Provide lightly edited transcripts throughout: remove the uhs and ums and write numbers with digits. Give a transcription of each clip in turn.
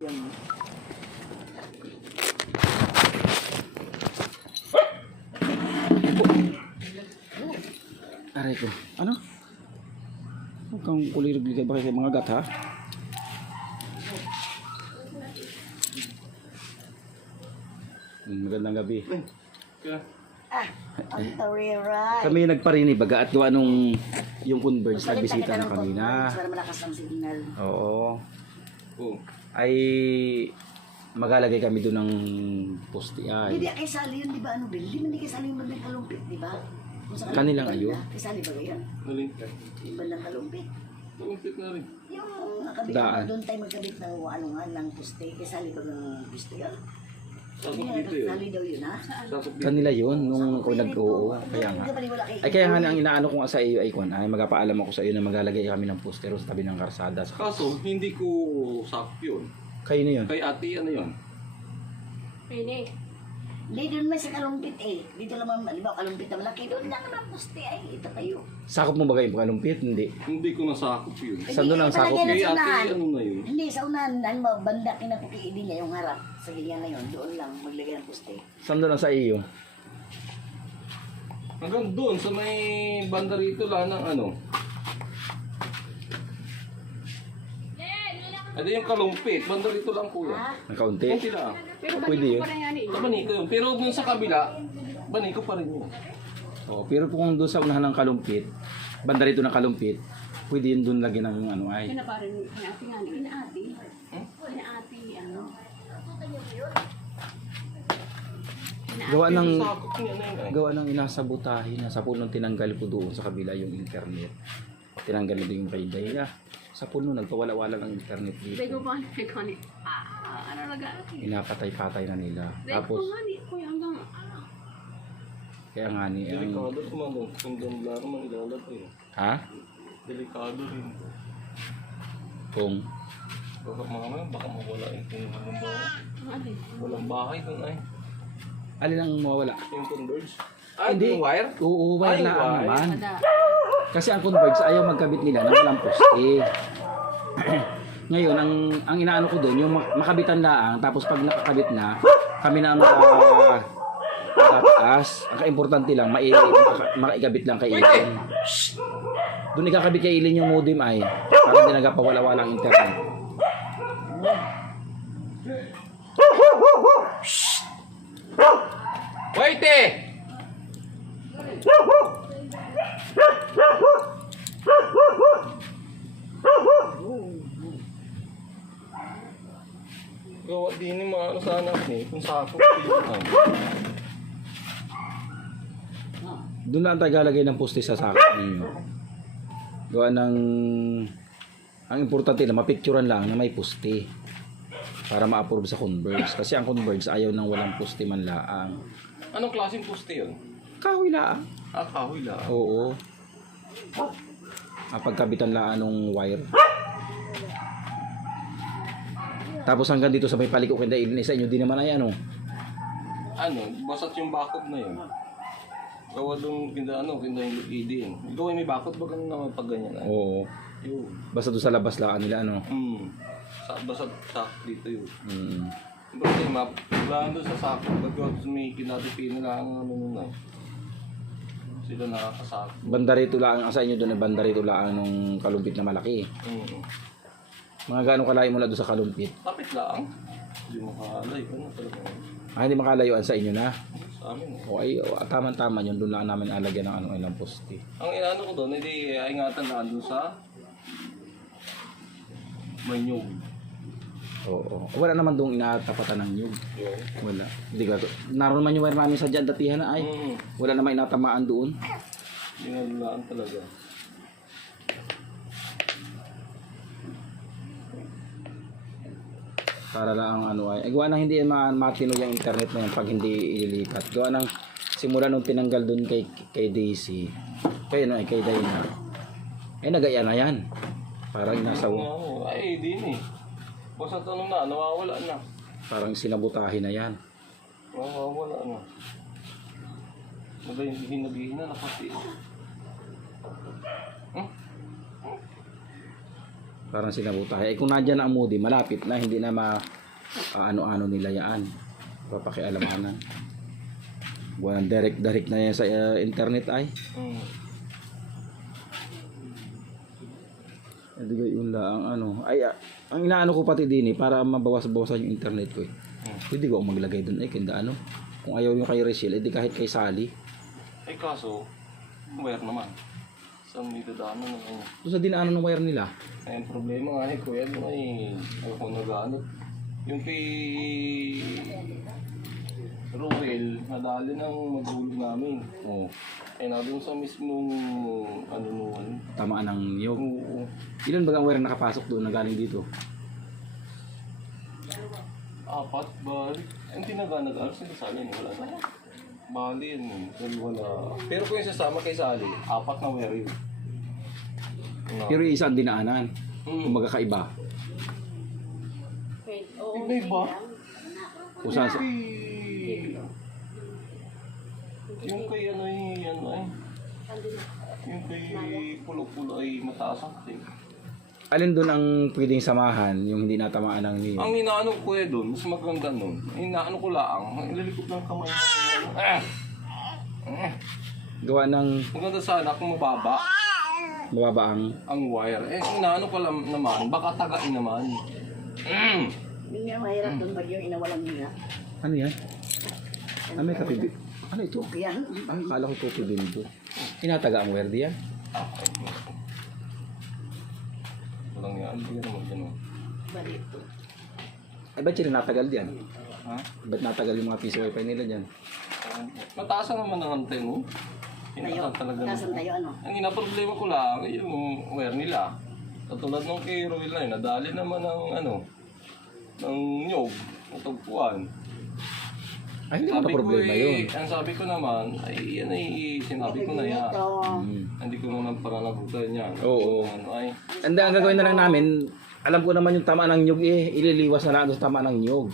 Yan. Aray ko. Ano? Huwag kang kulirig-ligay ba kayo mga gat ha? Magandang gabi. Ang tawira. Kami nagparini baga at gawa nung yung Converge nagbisita na kami na. Para malakas ang signal. Oo. Ay maglalagay kami doon ng poste ay. Hindi kay sali yun, di ba? Ano, Bill? Hindi kay sali yung bandang kalumpit, di ba? Kung sa Kanilang kalumpit, ayo. Kay sali ba ganyan? Nalimpit. Yung bandang kalumpit. Nalimpit na rin. Yung nakabit Daan. doon tayo magkabit ng ano nga ng poste. Kay sali ba ng poste yan? Sakop Hindi dito yun. sali daw yun, ha? Sakop dito. Kanila yun nung ako nag-oo. Kaya nga. Ay kaya nga ang inaano ko nga sa iyo ay kon ay magpapaalam ako sa iyo na maglalagay kami ng poster sa tabi ng karsada. Kaso, hindi ko sakop yun. Kayo na yun. Kay ate, ano yun? Pini. Hindi, doon may sa kalumpit eh. Dito naman, di ba, kalumpit na malaki. Doon lang naman poste ay, ito tayo. Sakop mo ba kayo pagkalumpit? Hindi. Hindi ko nasakop yun. Saan doon ang sakop? Kay Sa ate, unahan. ano na yun? Hindi, sa unahan, ano mo, banda kinakukiidi niya yung harap. Sa ganyan na yun, doon lang maglagay ng poste. Saan doon ang sa iyo? Hanggang doon, sa may banda rito lang ng ano. Ano yung kalumpit? Banda rito lang kuya. Ang kaunti? Kunti lang. Pero Pwede yun. pa na yan eh. Sa baniko yun. Pero dun sa kabila, baniko pa rin yun. Oo, pero kung doon sa unahan ng kalumpit, banda rito ng kalumpit, pwede yun doon lagi ng ano ay. Kaya na parang inaati nga ni inaati. Inaati ano. Gawa ng Sakop niya na yun. gawa ng inasabutahin na sa punong tinanggal ko doon sa kabila yung internet. Tinanggal din yung kay Daya. Sa puno nagpawala-wala ng internet Dahil dito. ko pa ni ano laga. Inapatay-patay na nila. Dahil ko Tapos nga ni ko hanggang ano. kaya nga ni ang Delikado naman doon. Kung doon lang naman ilalagay. ha? Delikado rin. Kung Baka baka mawala yung kung ano ba. Ano eh. Walang bahay doon ay. alin ang mawawala? Yung Converge. Hindi. Yung wire? Oo, wire Ay, na wire. naman. Kada. Kasi ang Converge ayaw magkabit nila ng walang poste. Ngayon, ang inaano ko doon, yung makabitan laang, tapos pag nakakabit na, kami na ang tataas. Ang kaimportante lang, maikabit lang kay Ilin. Doon ikakabit kay Ilin yung modem ay, para hindi nagpawala-wala ang internet. Wait eh! Gawa din yung mga ano sana eh, kung sakop yun. Doon lang tayo galagay ng poste sa sakin. Gawa ng ang importante na mapicturean lang na may poste para ma-approve sa Converge. Kasi ang Converge ayaw nang walang poste man laang. Anong klaseng poste yun? Kahoy laang. Kahoy lang. Oo. Pagkabitan lang ng wire. Tapos hanggang dito sa may paliko kenda Ilin sa inyo din naman ay ano. Ano, basat yung bakod na yun. Gawa doon kinda yung idin. Gawa may bakod ba ganun naman pag ganyan ay? Oo. Yun. Basta doon sa labas lang nila ano. Basat sak dito yun. Mm. Kasi wala doon sa sako. Pag may kinatipin nila ang ano nun ay. Sila nakakasako. Banda rito lang sa inyo doon ay banda rito lang nung kalumpit na malaki. Mga gaano kalayo mula doon sa kalumpit? Tapit lang. Hindi mo kahalay. Ano talaga? Hindi makalayuan sa inyo na. Sa amin. O ay tama-tama yun, doon lang namin alagyan ng ano ilang poste. Ang inaano ko doon, hindi ingatan na doon sa Manyog. Oo. Wala naman doon inatapatan ng nyug. Wala. Hindi ka naroon man yung wire namin sa dyan datihan na ay. Wala naman inatamaan doon. Dinalulaan talaga. Para lang ano ay. Gawa nang hindi matino yung internet na yan pag hindi ililipat. Gawa nang simula nung tinanggal doon kay Daisy. Kay Diana. Ay nagaya na yan. Parang nasa Ay, din eh. Basta tanong na, nawawala na. parang sinabutahin na yan. Nawawala na. Naghihin na pati. Parang sinabutahe. Kung nandyan ang moody, malapit na, hindi na ano-ano nila yan. Papakialamanan. Buwan direct na yan sa internet ay. Hindi yun lang ano. Ay, ang inaano ko pati din para mabawas-bawasan yung internet ko eh. Hindi ko maglagay doon eh, kinda ano. Kung ayaw yung kay Rachel, edi kahit kay Sally. Ay kaso, wire naman. Saan may dadaanan naman yun? Doon sa dinaanan ng wire nila. Ay, ang problema nga ni Kuya, ano ay, ako nag-ano. Yung kay Ruel, nadali ng maghulog namin. Oh, Eh, na doon sa mismong, ano noon. tamaan ng niyog. Oo. Ilan ba ang wire nakapasok doon na galing dito? 4 bali. Hindi nag-alas nila sa amin, wala na. Bali yan eh, wala. Pero kung yung sasama kay Sally, 4 na wire yun. Pero yung isa ang dinaanan. Kung Hmm. magkakaiba. Oo, May ba? Kung saan sa... Yung kay ano eh, yung kay pulo-pulo ay mataas ang kasi. Alin doon ang pwedeng samahan yung hindi natamaan ng niyog? Ang inaano ko eh doon, mas maganda nun. Inaano ko lang, ilalikot ng kamay mo. Gawa ng Maganda sana kung mababa mababa ang wire. Eh, inaano ko lang naman, baka tagain naman. Hindi nga mahirap doon pag yung inawalan nila. ano yan? Ah, may kapibi. Ano ito? Kaya, Ay, akala ko ito bimbo. Tinataga ang wire diyan. Walang yan, hindi naman ganun. balito. Ay, ba't sila natagal diyan? Ha? Ba't natagal yung mga piso wifi nila diyan? Mataas na naman ang antay mo. Tayo, Pinataas talaga tasan tayo ano. Ang ina-problema ko lang, yung wire nila. Katulad nung kay Roel na yun, nadali naman ng ano, ng nyog, ng tagpuan. Ay, hindi mo na problema yun. Ang sabi ko naman, ay yan ay sinabi ko na yan. Ito, Hindi ko naman pananagutan yan. Oo. Ano ay, And ang gagawin na lang namin, alam ko naman yung tamaan ng nyug eh, ililiwas na lang doon sa tamaan ng nyug.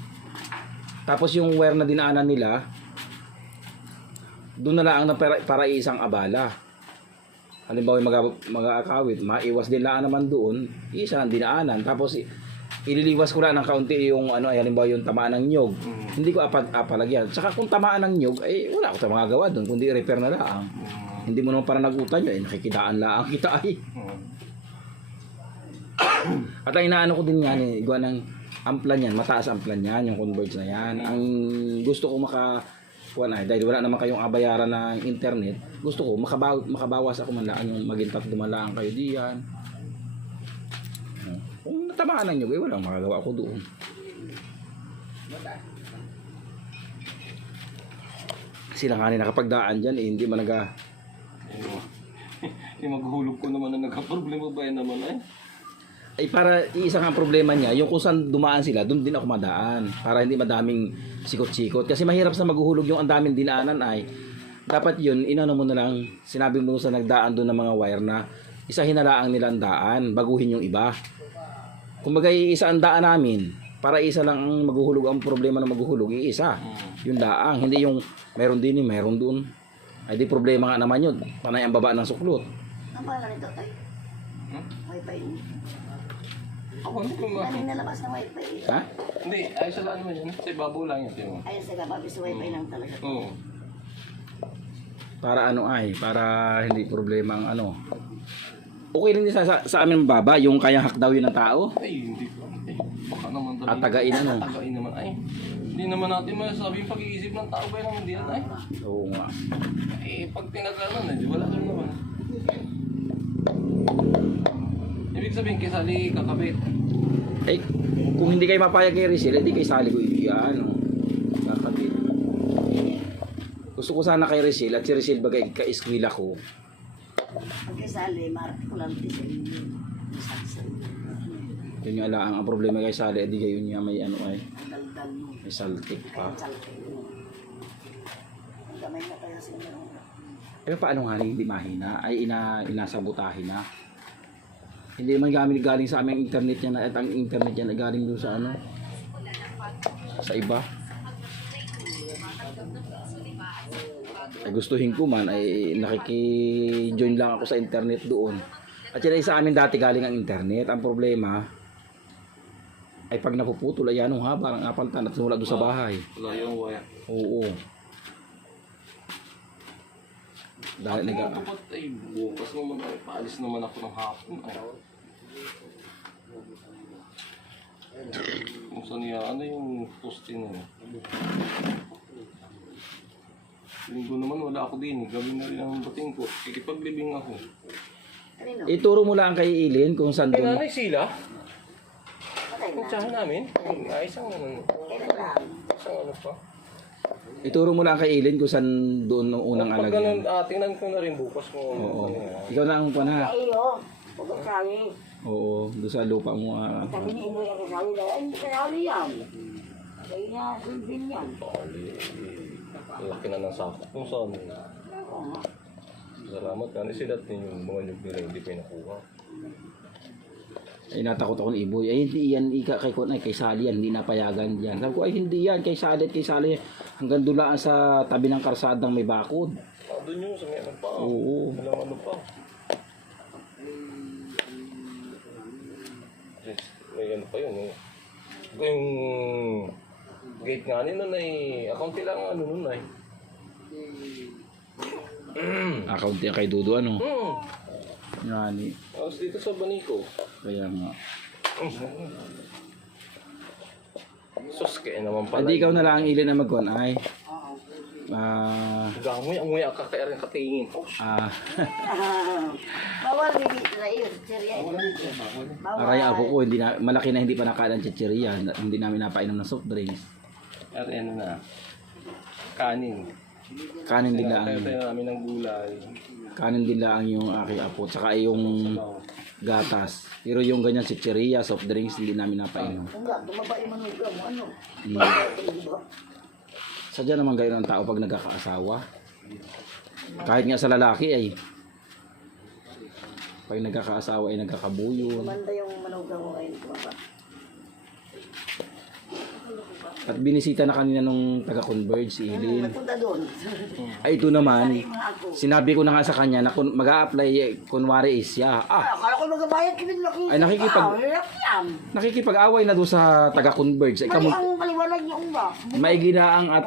Tapos yung wire na dinaanan nila, doon na lang ang para isang abala. Halimbawa yung mag-aakawit, maiwas din lang naman doon, isa ang dinaanan. Tapos ililiwas ko lang ng kaunti yung ano ay halimbawa yung tamaan ng nyug. Hindi ko apalagyan. Saka kung tamaan ng nyug, ay wala ko tayong magagawa doon, kundi repair na lang. Hindi mo naman para nagutan nyo, eh, nakikidaan lang kita ay. At ang inaano ko din yan, eh, gawa ng amplan yan, mataas amplan yan, yung converge na yan. Ang gusto ko dahil wala naman kayong abayaran ng internet, gusto ko makabawas ako man lang yung magintat dumalaan kayo diyan. Kung natamaan nyo, walang makagawa ko doon. Sila nga rin nakapagdaan dyan, eh, hindi man yung maghulog ko naman na nagka-problema ba yan naman ay? ay para iisa nga ang problema niya, yung kung saan dumaan sila, doon din ako madaan. Para hindi madaming sikot-sikot. Kasi mahirap sa maghuhulog yung ang daming dinaanan ay, dapat yun, inano mo na lang, sinabi mo sa nagdaan doon ng mga wire na, isahin na lang nila ang daan, baguhin yung iba. Kung bagay isa ang daan namin, para isa lang ang maghuhulog, ang problema ng maghuhulog, iisa. Yung daang, hindi yung meron din, meron doon. Ay di problema nga naman yun, panay ang baba ng suklot. ang pala nito tayo. Wi-Fi. Ako hindi ko ma... Daming nalabas na Wi-Fi. Ha? Hindi, ay sa laan naman yan. Sa ibabaw lang yan. Tiyo. Ayun sa gabi sa Wi-Fi lang talaga. Oo. Para para hindi problema ang ano. Okay rin din sa amin baba, yung kayang hakdawin ng tao. Ay, hindi ko. Ay, baka naman talaga. At tagain ano? Tagain naman. Ay, hindi naman natin masasabi yung pag-iisip ng tao ba naman din. Ay, Oo nga. eh, pag pinag-alan, eh, wala ka naman. Ibig sabihin, kisali kakabit. Eh, kung hindi kayo mapayag kay Rizal, hindi kayo sali ko yan. Kakabit. Gusto ko sana kay Rizal at si Rizal bagay ka-eskwila ko. Pag kasali, marami ko lang din sa inyo. Saksan. Yun yung alaang ang problema kay Sally, di kayo niya may ano ay, Ang daldal mo. may saltik pa. Ang salkin mo. Ang gamay na kaya sa inyo. Eh paano nga hindi mahina? Ay inasabotahin na. Hindi man galing sa aming internet niya na at ang internet niya na galing doon sa ano? Sa iba. Ay gustuhin ko man ay nakiki-join lang ako sa internet doon. At yan ay sa amin dati galing ang internet. Ang problema ay pag napuputol ay anong haba ang apaltan at wala doon sa bahay. Wala yung wire. Oo. Dahil Ako nag dapat ay bukas naman ay paalis naman ako ng hapon. Ay. Kung saan niya, ano yung poste na yun? Linggo naman wala ako din. Gawin na rin ang bating ko. Ikipaglibing ako. Kanino? Ituro mo lang kay Ilin kung saan Ay, doon. nanay sila? Patay na. Kutsahan namin? Ay, isang Kailan lang? ano pa? Ituro mo lang kay Ilin kung saan doon nung unang Pag ganun, alagyan. tingnan ko na rin bukas mo. Oo. Ano yan. Ikaw na ang pana. Iyo. Huwag kami. Oo, doon sa lupa mo. Sabi ni Inoy ang kasali na, ay, kasali yan. Kaya niya, sulbin yan. Bali, laki na ng sakot kung saan. Oo nga. Salamat ka. Isilat din yung mga nyug nila hindi pa nakuha. Ay natakot ako ng iboy. Ay hindi yan kay Kon ay kay Sally yan, hindi napayagan diyan. Sabi ko ay hindi yan kay Sally at kay Sally. Hanggang dulaan sa tabi ng karsadang may bakod. Doon yun sa may ano pa. Oo. Alam ano pa. May ano pa yun eh. Yung gate nga nila na akaunti lang ano nun ay. Akaunti kay Dudu ano. Hmm. Yani. Tapos dito sa Banico. Kaya nga. Sus, kaya naman pala. Hindi ikaw na lang ang Ilin na magkon ay. Amoy ang kakaya rin katingin. Bawal bibit na iyo. Serya ito. Aray ako ko, hindi na, malaki na hindi pa nakain ang chichirya. Hindi namin napainom ng soft drinks. At ano na. Kanin. Kanin din lang. Tayo namin ng gulay. Kanin din lang yung aking apo. Tsaka yung gatas. Pero yung ganyan chichirya, soft drinks, hindi namin napainom. Kung nga, tumaba yung manuga mo, ano? Sadya naman gayon ang tao pag nagkakaasawa. Kahit nga sa lalaki ay pag nagkakaasawa ay nagkakabuyon. Kumanda yung manuga mo ay tumaba. At binisita na kanina nung taga-converge si Ilin. Nagpunta doon. Ay ito naman, Yung mga ako. sinabi ko na nga sa kanya na kung mag-a-apply kunwari is siya. Akala ko magabayad ka din laki. Ay, nakikipag-away na doon sa taga-converge. Ay, Mali ang paliwanag niyo ba? maiginaang at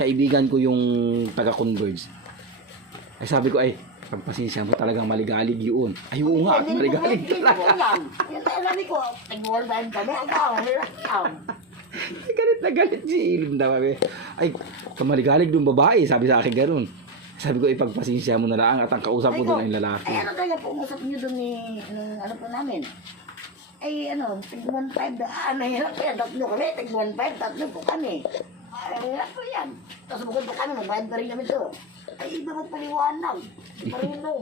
kaibigan ko yung taga-converge. Ay sabi ko ay, pagpasensya mo talagang maligalig yun. Ay oo nga, at maligalig talaga. Yan tayo namin ko. Nag-worldwide kami. Ikaw, hirap. Galit na galit si Ilin daw. Ay, kamaligalig yung babae, sabi sa akin gano'n. Sabi ko, ipagpasensya mo na lang at ang kausap ko doon ay lalaki. Ay, ano kaya po usap niyo doon ni, ano po namin? Ay, ano, tig 1.5 ano, hirap yan. Tatlo kami, tig 1.5, tatlo po kami. Ay, hirap po yan. Tapos bukod pa kami, magbayad pa rin kami to. Ay, iba magpaliwanag. Marino.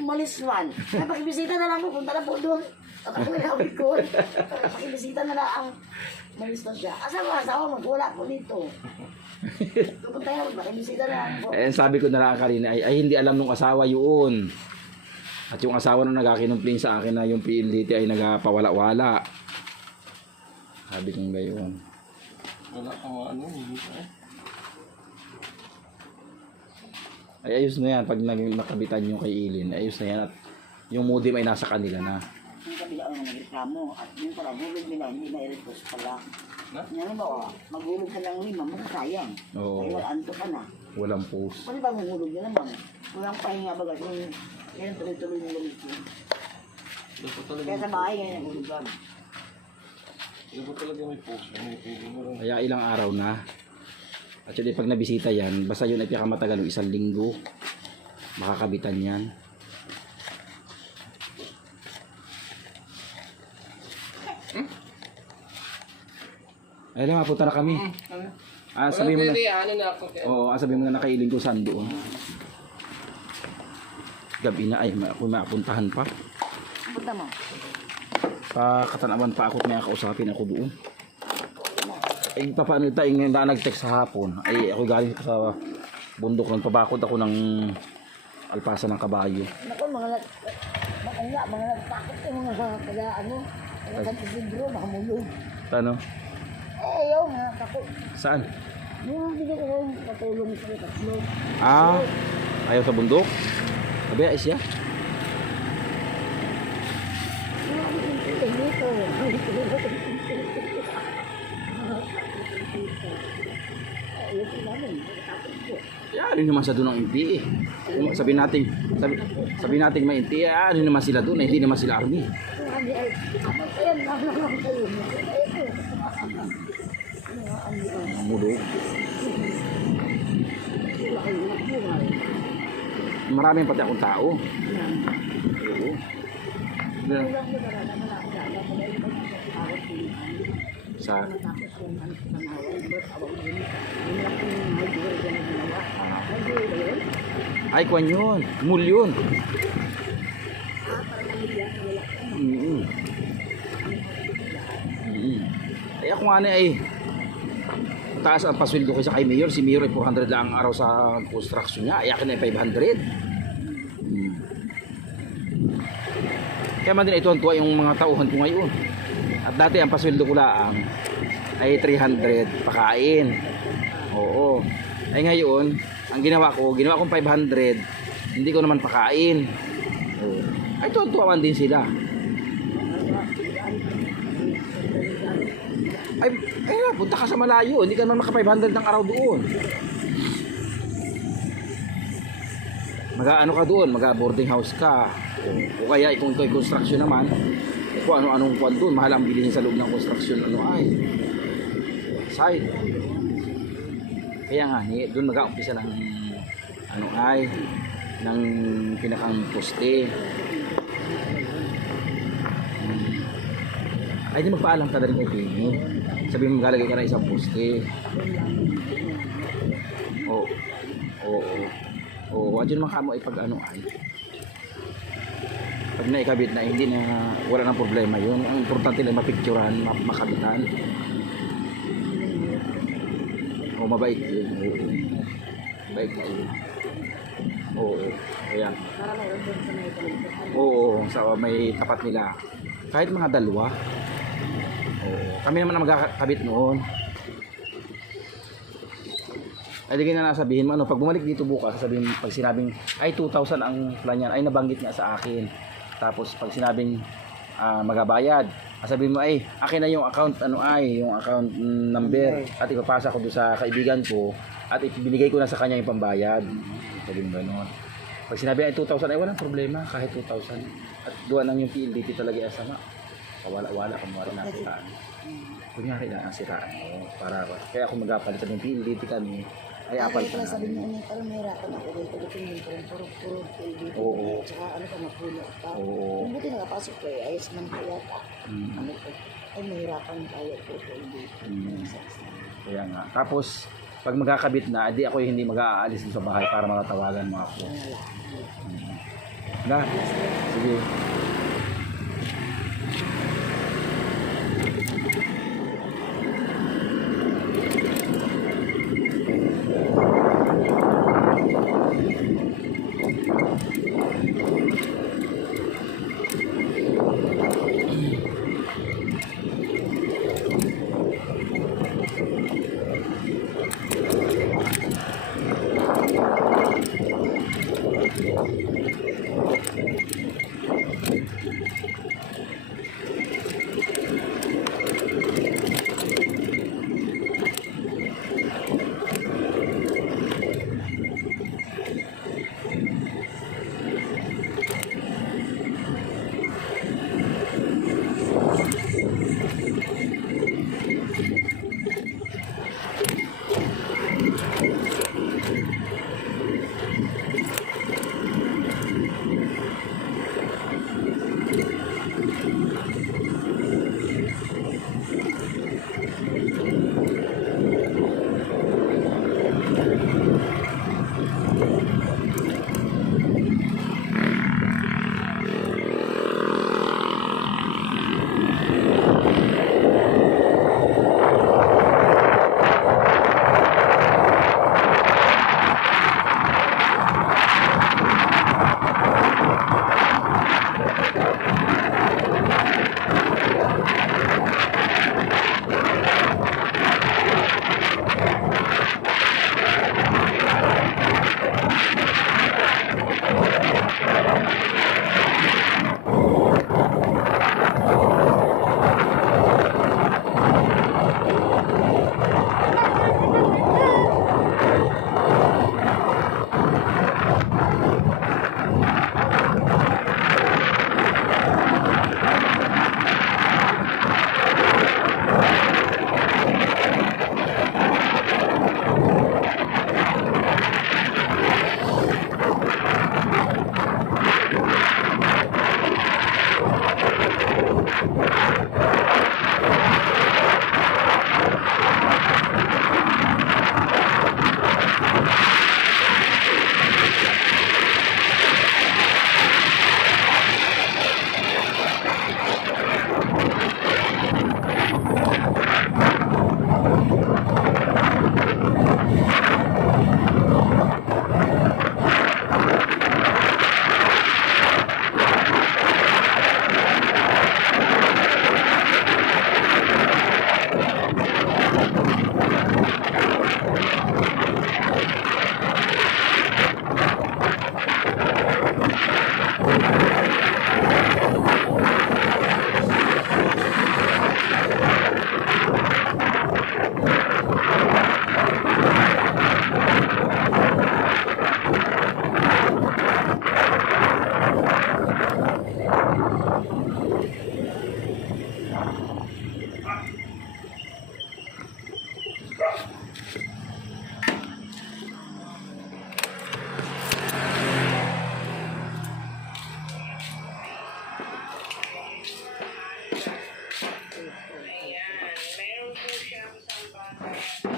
Umalis man. Ay, pakibisita na lang po, punta na po doon. At ako na ako ko. Pakibisita na lang. Malis na siya. Asawa, magwala po dito. Pupunta yan, pakibisita na lang po. Eh, sabi ko na lang kanina, ay hindi alam nung asawa yun. At yung asawa nung nagkakinumpling sa akin na yung PLDT ay nagpawala-wala. Sabi kong gayon. Wala kang ano, hindi ka. Ay ayos na yan, pag nakabitan nyo kay Ilin, ayos na yan. At yung modem ay nasa kanila na. Yung kabila ang nagreklamo at yung pala, hulog nila, hindi na i-repost pala. Na? Yan mo, maghulog ka ng 5, masasayang. Oo. Ay, wala, anto ka na. Walang post. Pwede ba maghulog nyo naman? Walang pahinga baga, yan tuloy-tuloy yung ulit yun. Dapat talaga Kaya sa bahay ngayon, naghulugan. Dapat talaga may post. May pwede mo rin. Kaya ilang araw na. At yun, pag nabisita yan, basta yun ay pinakamatagal ng 1 linggo. Makakabitan yan. Ay lang, mapunta na kami. Sabi mo na. Ano na ako. Oo, sabi mo na nakailing ko saan doon. Gabi na ay ako mapuntahan pa. Punta mo. Katanawan pa ako at may kausapin ako doon. Ay papaano tayo ngayon na nag-text sa hapon. Ay ako galing sa bundok ng pabakod ako ng alpasa ng kabayo. Naku, mga nagtakot yung mga taga ano, mga nagtisigro, nakamulog. Ano? Eh, ayaw, mga takot. Saan? Yung bigyan ko yung patulong sa tatlo. Ayaw sa bundok? Sabi, ay siya. Ano naman sa doon ang MP eh. Kung sabi natin may MP, ano naman sila doon, hindi naman sila army. Mulog. Maraming pati akong tao. Oo. Sa ay, kwan yun. Mul yun. Ay, ako nga na ay taas ang pasweldo ko sa kay Mayor. Si Mayor ay 400 lang ang araw sa construction niya. Ay, akin ay 500. Kaya man din ito ang tuwa yung mga tauhan ko ngayon. At dati ang pasweldo ko lang ay 300 pakain. Oo. Ay ngayon, ang ginawa kong 500, hindi ko naman pakain. Oo. Ay tuwa man din sila. Ay, punta ka sa malayo, hindi ka naman maka 500 ng araw doon. Mag-ano ka doon, mag-boarding house ka. O kaya kung ikaw construction naman, kung ano-anong kwan doon, mahal ang bilihin sa loob ng construction, ano ay side. Kaya nga, doon mag-aumpisa ng ano ay ng pinakang poste. Ay, di magpaalam ka na rin kay Penny. Sabi mo maglalagay ka na isang poste. Oo. Oo, wala naman kamo ipag ano ay. Pag naikabit na, hindi na, wala nang problema yun. Ang importante lang mapicturean, makabitan. O, mabait yun. Oo. Mabait na yun. Oo. Ayan. Oo, sa may tapat nila. Kahit mga dalawa. Oo. Kami naman ang magkakabit noon. Ay, di na nasabihin mo, ano, pag bumalik dito bukas, sabihin, pag sinabing, ay 2,000 ang plan yan, ay nabanggit nga sa akin. Tapos, pag sinabing, magabayad, sabihin mo, ay, akin na yung account, ano ay, yung account number, at ipapasa ko doon sa kaibigan ko, at ibinigay ko na sa kanya yung pambayad. Sabihin mo gano'n. Pag sinabi ay 2,000, ay walang problema, kahit 2,000. At duwan lang yung PLDT talaga ay sama. Wala kung wala na siraan. Kunyari na ang siraan mo. Kaya kung magapalitan ng PLDT kami, ay apal pa Sabi namin. niya, parang mahirapan ako din. Pagdating yung puro dito. Oo. Tsaka ano ka, napuno ka. Oo. Kung buti nakapasok ko, ayos man ko yata. Ano ko, ay mahirapan tayo po dito. Kaya nga. Tapos, pag magkakabit na, di ako hindi mag-aalis sa bahay para makatawagan mo ako. Na? Sige. po siyang isang bata.